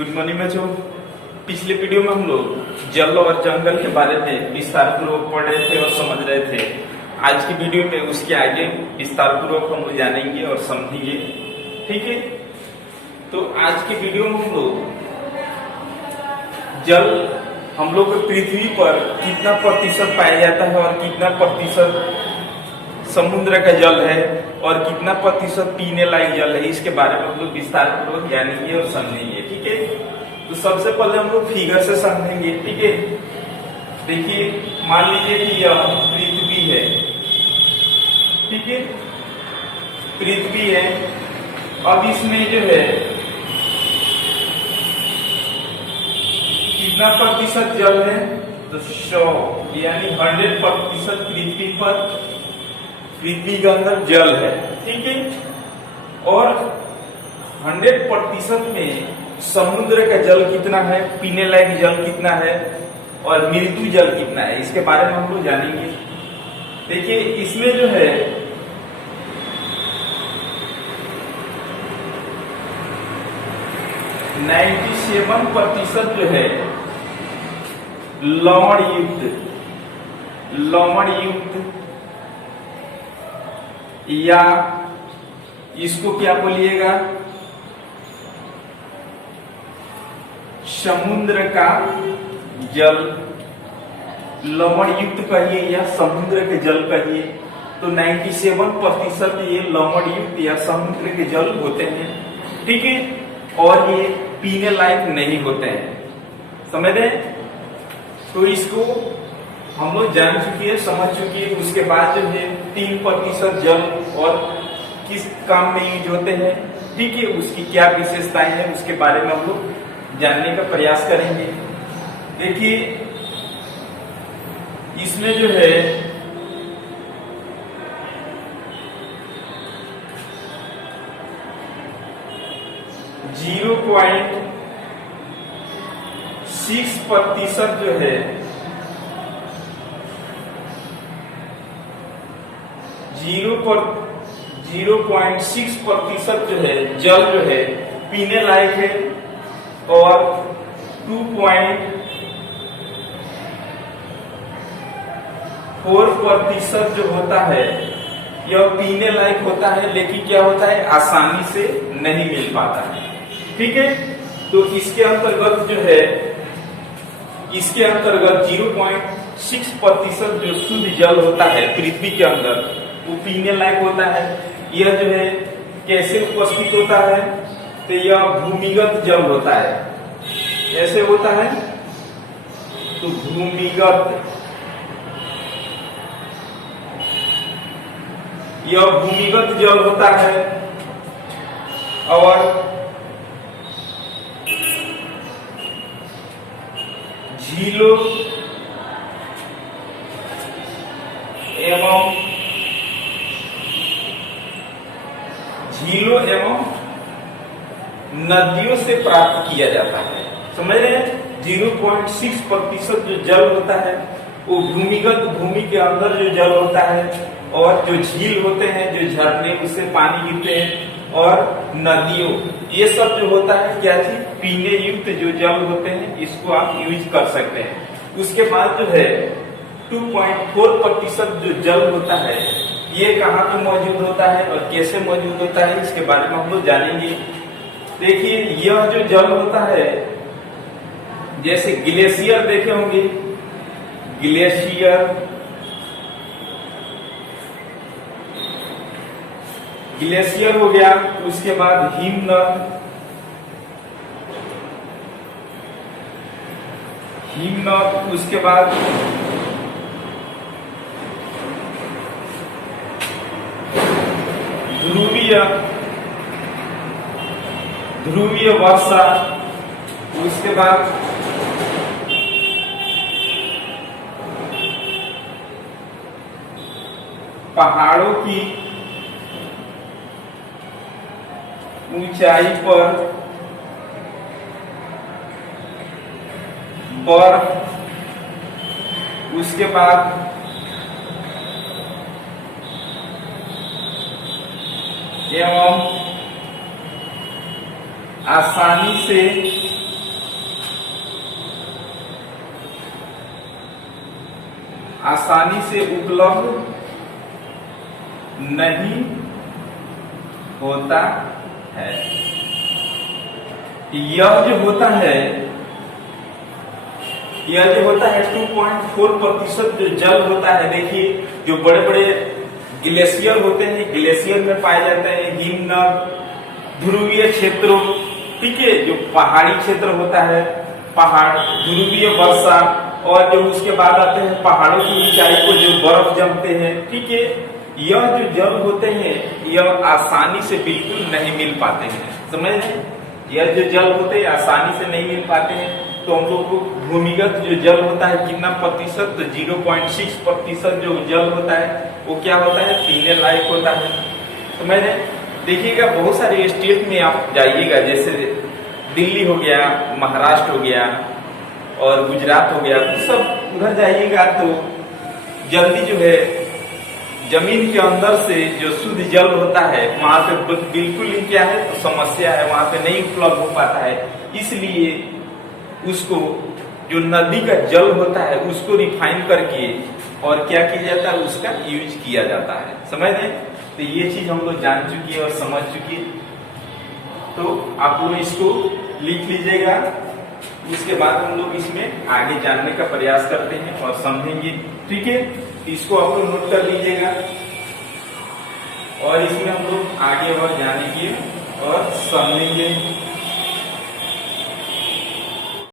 Good morning बच्चों। पिछले video में हम लोग जल और जंगल के बारे में विस्तार पूर्वक पढ़ रहे थे और समझ रहे थे। आज की वीडियो में उसके आगे विस्तार पूर्वक हम लोग जानेंगे और समझेंगे। ठीक है, तो आज की वीडियो में हम लोग जल हम लोग पृथ्वी पर कितना प्रतिशत पाया जाता है और कितना प्रतिशत समुद्र का जल है और कितना प्रतिशत पीने लायक जल है, इसके बारे में हम लोग विस्तार पूर्वक जानेंगे और समझेंगे। ठीक है, तो सबसे पहले हम लोग फिगर से समझेंगे। ठीक है, देखिए मान लीजिए कि यह पृथ्वी है। ठीक है, पृथ्वी है। अब इसमें जो है कितना प्रतिशत जल है, तो 100 यानी 100% पृथ्वी के अंदर जल है। ठीक है, और 100% में समुद्र का जल कितना है, पीने लायक जल कितना है और मृत्यु जल कितना है, इसके बारे में हम लोग जानेंगे। देखिए इसमें जो है ,97% जो है लवण युक्त या इसको क्या बोलिएगा, समुद्र का जल। लवण युक्त कहिए या समुद्र के जल कहिए, तो 97% ये लवण युक्त या समुद्र के जल होते हैं। ठीक है, और ये पीने लायक नहीं होते हैं। समझ रहे हैं? तो इसको हम लोग जान चुके हैं, समझ चुके हैं। उसके बाद जो है 3% जल और किस काम में यूज होते हैं, ठीक है, उसकी क्या विशेषताएं हैं, उसके बारे में हम लोग जानने का प्रयास करेंगे। देखिए इसमें जो है ,6% जो है 0.6% जो है जल जो है पीने लायक है और 2.4% जो होता है यह पीने लायक होता है, लेकिन क्या होता है, आसानी से नहीं मिल पाता है। ठीक है, तो इसके अंतर्गत जो है, इसके अंतर्गत 0.6% जो शुद्ध जल होता है पृथ्वी के अंदर वो पीने लायक होता है। यह जो है कैसे उपस्थित होता है, तो यह भूमिगत जल होता है। कैसे होता है, तो भूमिगत, यह भूमिगत जल होता है और झीलों एवं नदियों से प्राप्त किया जाता है। समझ रहे हैं? 0.6% जो जल होता है वो भूमिगत, भूमि के अंदर जो जल होता है, और जो झील होते हैं, जो झरने उससे पानी गिरते हैं, और नदियों, ये सब जो होता है क्या चीज, पीने युक्त जो जल होते हैं, इसको आप यूज कर सकते हैं। उसके बाद जो है 2.4% जो जल होता है ये कहाँ पे मौजूद होता है और कैसे मौजूद होता है, इसके बारे में हम लोग जानेंगे। देखिए यह जो जल होता है, जैसे ग्लेशियर देखे होंगे, ग्लेशियर हो गया। उसके बाद हिमनद, उसके बाद ध्रुवीय वर्षा, उसके बाद पहाड़ों की ऊंचाई पर बर्फ, उसके बाद एवं आसानी से आसानी से उपलब्ध नहीं होता है। यह जो होता है 2.4% जो जल होता है, देखिए जो बड़े बड़े ग्लेशियर होते हैं, ग्लेशियर में पाए जाते हैं हिमनद, ध्रुवीय क्षेत्रों, ठीक है, जो पहाड़ी क्षेत्र होता है, पहाड़, ध्रुवीय वर्षा, और जो उसके बाद आते हैं पहाड़ों की ऊंचाई को जो बर्फ जमते हैं, ठीक है, यह जो जल होते हैं यह आसानी से बिल्कुल नहीं मिल पाते हैं। समझ रहे हैं? यह जो जल होते हैं आसानी से नहीं मिल पाते हैं। तो हम लोग को भूमिगत जो जल होता है कितना प्रतिशत, तो 0.6% जो जल होता है वो क्या होता है, पीने लायक होता है। समझ रहे? देखिएगा बहुत सारे स्टेट में आप जाइएगा, जैसे दिल्ली हो गया, महाराष्ट्र हो गया और गुजरात हो गया, तो सब उधर जाइएगा तो जल्दी जो है जमीन के अंदर से जो शुद्ध जल होता है वहां पे बिल्कुल ही क्या है, तो समस्या है, वहां पे नहीं उपलब्ध हो पाता है। इसलिए उसको जो नदी का जल होता है उसको रिफाइन करके और क्या किया जाता है, उसका यूज किया जाता है। समझ रहे? तो ये चीज हम लोग जान चुकी है और समझ चुकी है। तो आप लोग इसको लिख लीजिएगा, उसके बाद हम लोग इसमें आगे जानने का प्रयास करते हैं और समझेंगे। ठीक है, इसको आप लोग नोट कर लीजिएगा और इसमें हम लोग आगे और जानेंगे और समझेंगे।